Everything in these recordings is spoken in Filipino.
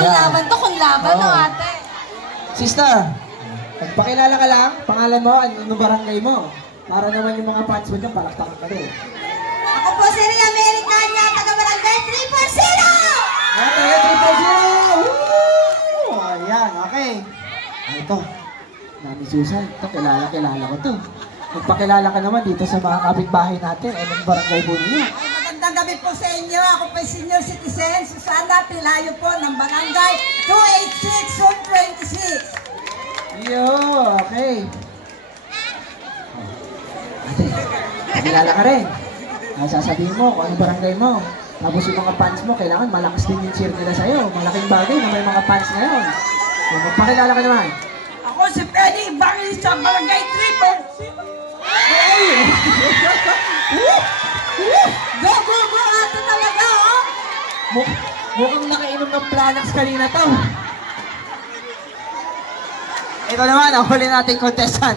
ang laban to kung laban, no, ate? Sister, magpakilala ka lang, pangalan mo, ano barangay mo? Para naman yung mga fans mo dyan, palakpakan ka rin. Ako po si Ria Americana, taga-barangay 340! Taga 340! Woo! Ayan, okay. Ito, Mami Susan, ito, kilala ko to. Magpakilala ka naman dito sa mga kapitbahay natin, anong barangay po niyo? Magandang gabi po sa inyo. Ako po senior citizen, Susana Pilayo po ng barangay 286-126. Yo, okay. Ate, kilala ka rin. Sasabihin mo kung anong barangay mo. Tapos yung mga fans mo, kailangan malakas din yung cheer nila sa'yo. Malaking bagay na may mga fans ngayon. So, magpakilala ka naman. Ako si Freddy Bangli sa barangay 340. Go, go, go, ate talaga, oh! Mukhang nakainom ng Planax kanina to. Ito naman, ang huli nating contestant.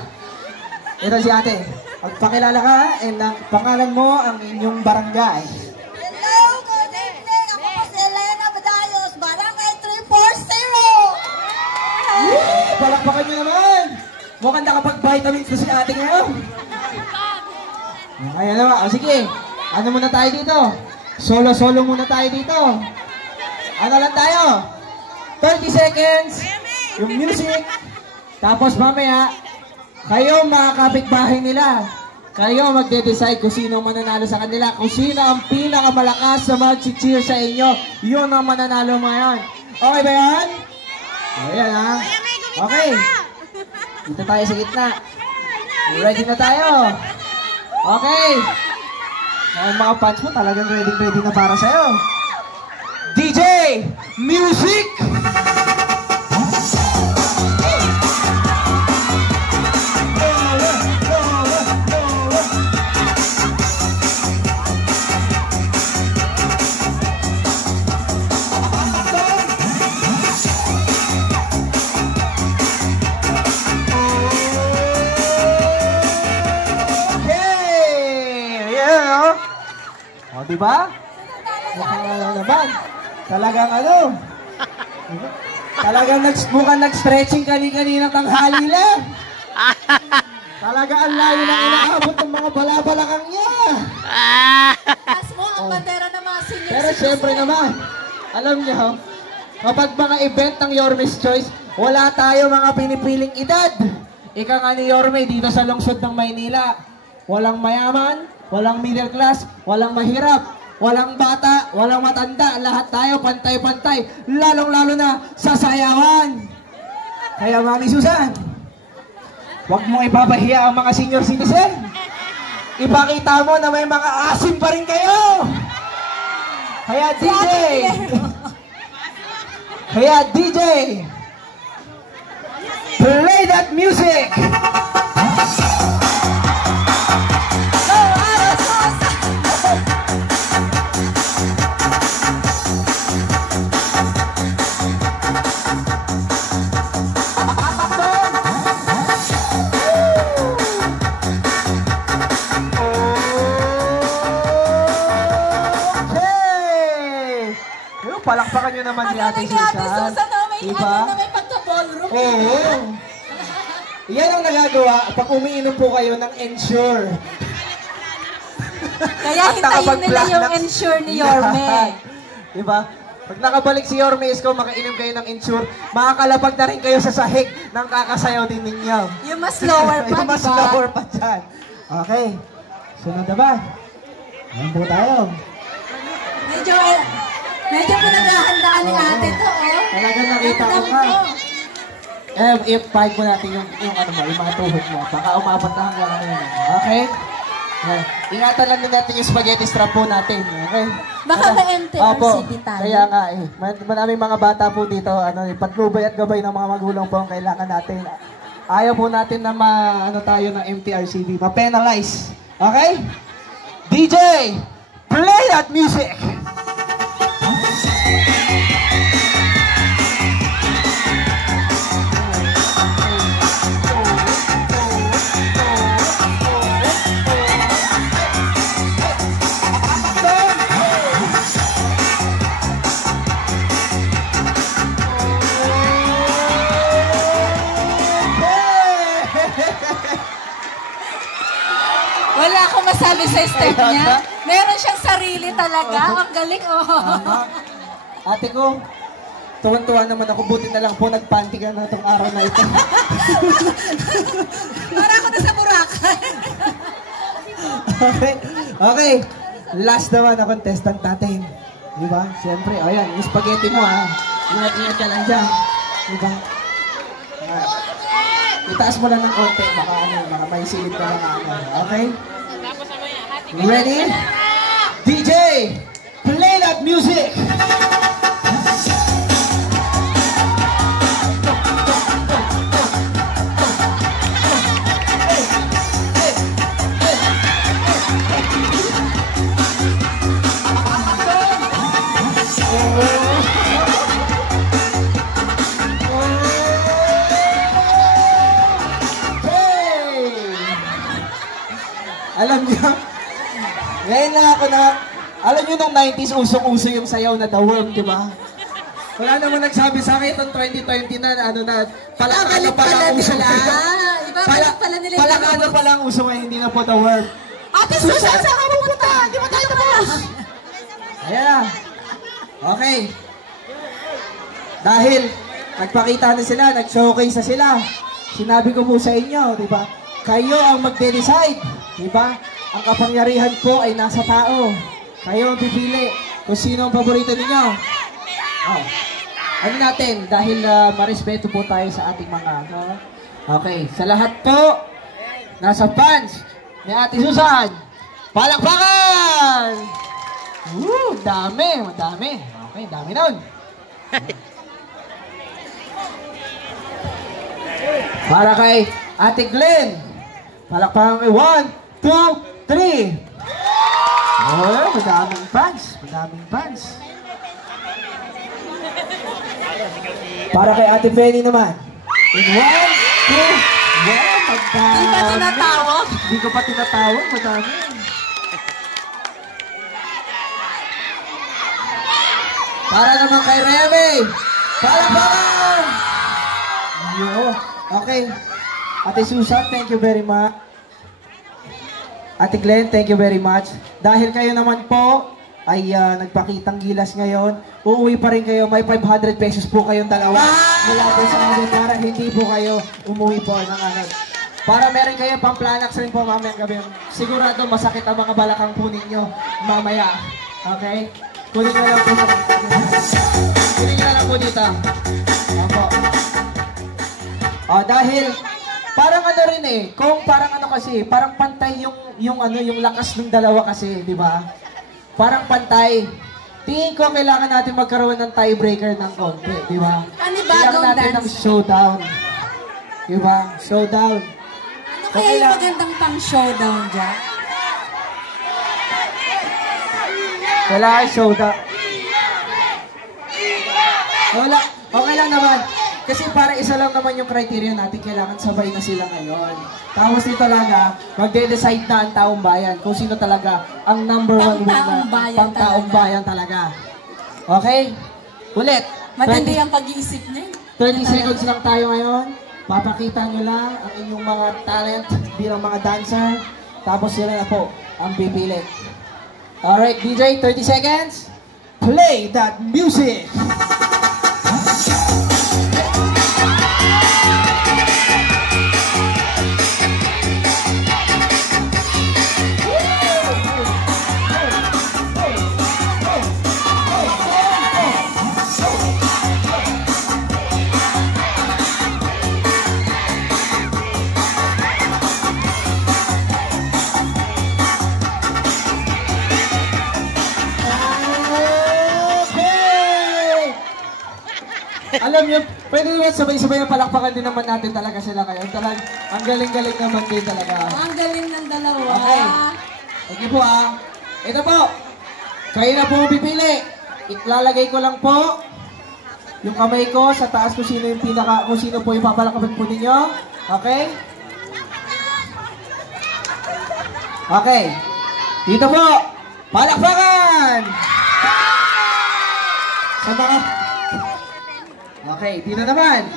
Ito si ate. Magpakilala ka, and ang pangalan mo ang inyong barangay. Hello, good evening! Ako po si Elena Badayos, barangay 340! Palakpakan nyo naman! Mukhang nakapag-vitamins na si ate ngayon. Ayan naman. O sige, ano muna tayo dito? Solo-solo muna tayo dito. Ano lang tayo? 30 seconds, yung music. Tapos mamaya, kayo mga kapitbahay nila, kayo magde-decide kung sino ang mananalo sa kanila. Kung sino ang pinakamalakas sa mag-cheer sa inyo, yun ang mananalo ngayon. Okay ba yan? Ayan ha. Okay. Dito tayo sa gitna. Ready na tayo. Okay. Ang mga fans mo talagang ready na para sa'yo. DJ! Music! Diba? Mukhang naman. Talagang mukhang nag-stretching kanina tanghali lang. Talaga ang layo ng inaabot ng mga balabalakang niya. Pas mo ang bandera ng mga senior. Pero syempre naman, alam niyo, kapag mga event ng Yorme's Choice, wala tayo mga pinipiling edad. Ika nga ni Yorme dito sa lungsod ng Maynila. Walang mayaman, walang middle class, walang mahirap, walang bata, walang matanda. Lahat tayo pantay-pantay, lalong-lalo na sa sayawan. Kaya Mami Susan, huwag mong ipapahiya ang mga senior citizen. Ipakita mo na may mga asim pa rin kayo. Kaya DJ, play that music. Palakpakan nyo naman si Ate Susan. Diba? May pagka-ballroom. Oo. Yan ang nagagawa pag umiinom po kayo ng Ensure. Kaya hintayin nila yung Ensure ni Yorme. Diba? Pag nakabalik si Yorme Isko, makainom kayo ng Ensure, makakalapag na rin kayo sa sahig ng kakasayaw din ninyo. Yung mas lower pa, yung mas lower pa dyan. Okay. Sunod na ba? Ayan po tayo. Medyo pinaghahandaan ni ate to, oh. Talagang nakita ko ka. I-fight mo natin yung mga tuhod mo. Baka umabot na hanggang yun. Okay? Ingatan lang din natin yung spaghetti strap po natin. Okay? Baka ma-NTRCB tayo. Kaya nga maraming mga bata po dito, patnubay at gabay ng mga magulang po ang kailangan natin. Ayaw po natin na tayo ng MTRCB. Ma-penalize. Okay? DJ, play that music! sabi sa step niya. Meron siyang sarili talaga. Ang galing, oh. Tama. Ate ko, tuwan-tuwa naman ako. Buti na lang po nagpanty ka na itong araw na ito. Para ako na sa Boracay. Okay. Okay. Last naman na contestant natin. Diba? Siyempre, ayan, yung spaghetti mo ha. Ingat-ingat ka lang dyan. Diba? Itaas mo lang ng konti. Baka may silid ka lang ako. Okay? Ready? DJ! Play that music! Alam niyo, ngayon lang ako alam niyo nung 90s, usong-uso yung sayaw na The Worm, di ba? Wala naman nagsabi sa akin itong 2020 na, palakano pala ang uso. Pala nila yung Palakano pala ang uso ngayon, hindi na po The Worm. Ate Susan, saan ka pupunta? Di ba tayo tapos? Ayan na. Okay. Dahil, nagpakita na sila, nag-showcase na sila. Sinabi ko po sa inyo, di ba? Kayo ang magde-decide. Diba? Ang kapangyarihan po ay nasa tao. Kayo ang pipili kung sino ang paborito ninyo. Oh. Ano natin? Dahil marespeto po tayo sa ating mga... Okay. Sa lahat po, nasa fans ni Ate Susan. Palakpakan! Woo! Dami. Madami. Okay, dami nun. Para kay Ate Glenn. Palakpakan kay 1, 2, 3. Oh, madaming fans. Madaming fans. Para kay Ate Penny naman. In 1, 2, 1. Madami. Di ba tinatawag? Hindi ko pa tinatawag. Madami. Para naman kay Remy. Palakpakan! Yo. Okay. Ate Susan, thank you very much. Ate Glenn, thank you very much. Dahil kayo naman po ay nagpakitang gilas ngayon, uuwi pa rin kayo. May 500 pesos po kayong dalawa. Mula po sa amin para hindi po kayo umuwi po ng ano. Para meron kayo pamplanax rin po mamayang gabi. Sigurado masakit ang mga balakang po ninyo mamaya. Okay? Kunin nyo lang po. Kunin nyo lang po dito. Opo. Dahil parang ano rin eh, kung parang ano kasi, parang pantay yung lakas ng dalawa kasi, di ba? Parang pantay. Tingin ko kailangan natin magkaroon ng tiebreaker ng konti, di ba? Panibagong natin ng dance. showdown. Di ba? Showdown. Ano kaya yung magandang pang showdown dyan? Kailangan showdown. Wala. Okay lang naman. Kasi para isa lang naman yung criteria natin, kailangan sabay na sila ngayon. Tapos dito talaga, magde-decide na ang taong bayan kung sino talaga ang number one winner. Pang-taong bayan talaga. Okay? Ulit. Matindi ang pag-iisip niya. 30 seconds lang tayo ngayon. Papakita nyo lang ang inyong mga talent bilang mga dancer. Tapos sila na po ang pipili. Alright, DJ, 30 seconds. Play that music! Alam niyo, pwede naman sabay-sabay na palakpakan din naman natin talaga sila kayo. Ang galing-galing naman din talaga. Ang galing ng dalawa. Okay. Okay po Ito po. Kayo na po pipili. Ilalagay ko lang po yung kamay ko sa taas kung sino po yung papalakpakan po ninyo. Okay? Okay. Dito po. Palakpakan! Sa mga... Okay, dito naman.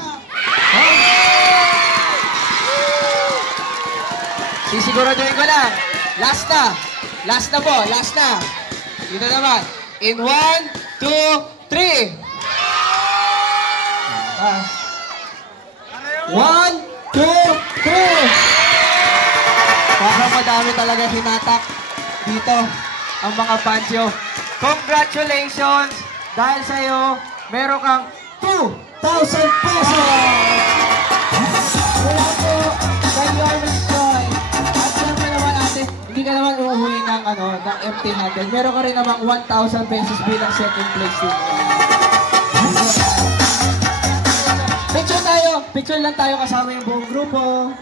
Sisiguraduhin ko lang. Last na. Last na po. Last na. Dito naman. In 1, 2, 3. 1, 2, 3. Parang madami talaga hinatak dito ang mga fans nyo. Congratulations! Dahil sa'yo, meron kang 2,000 pesos! Wala po, kay Miss Joy. At siyempre naman ate, hindi ka naman uuwi ng, ng empty-handed. Meron ka rin namang 1,000 pesos bilang second place team. Picture tayo! Picture lang tayo kasama yung buong grupo.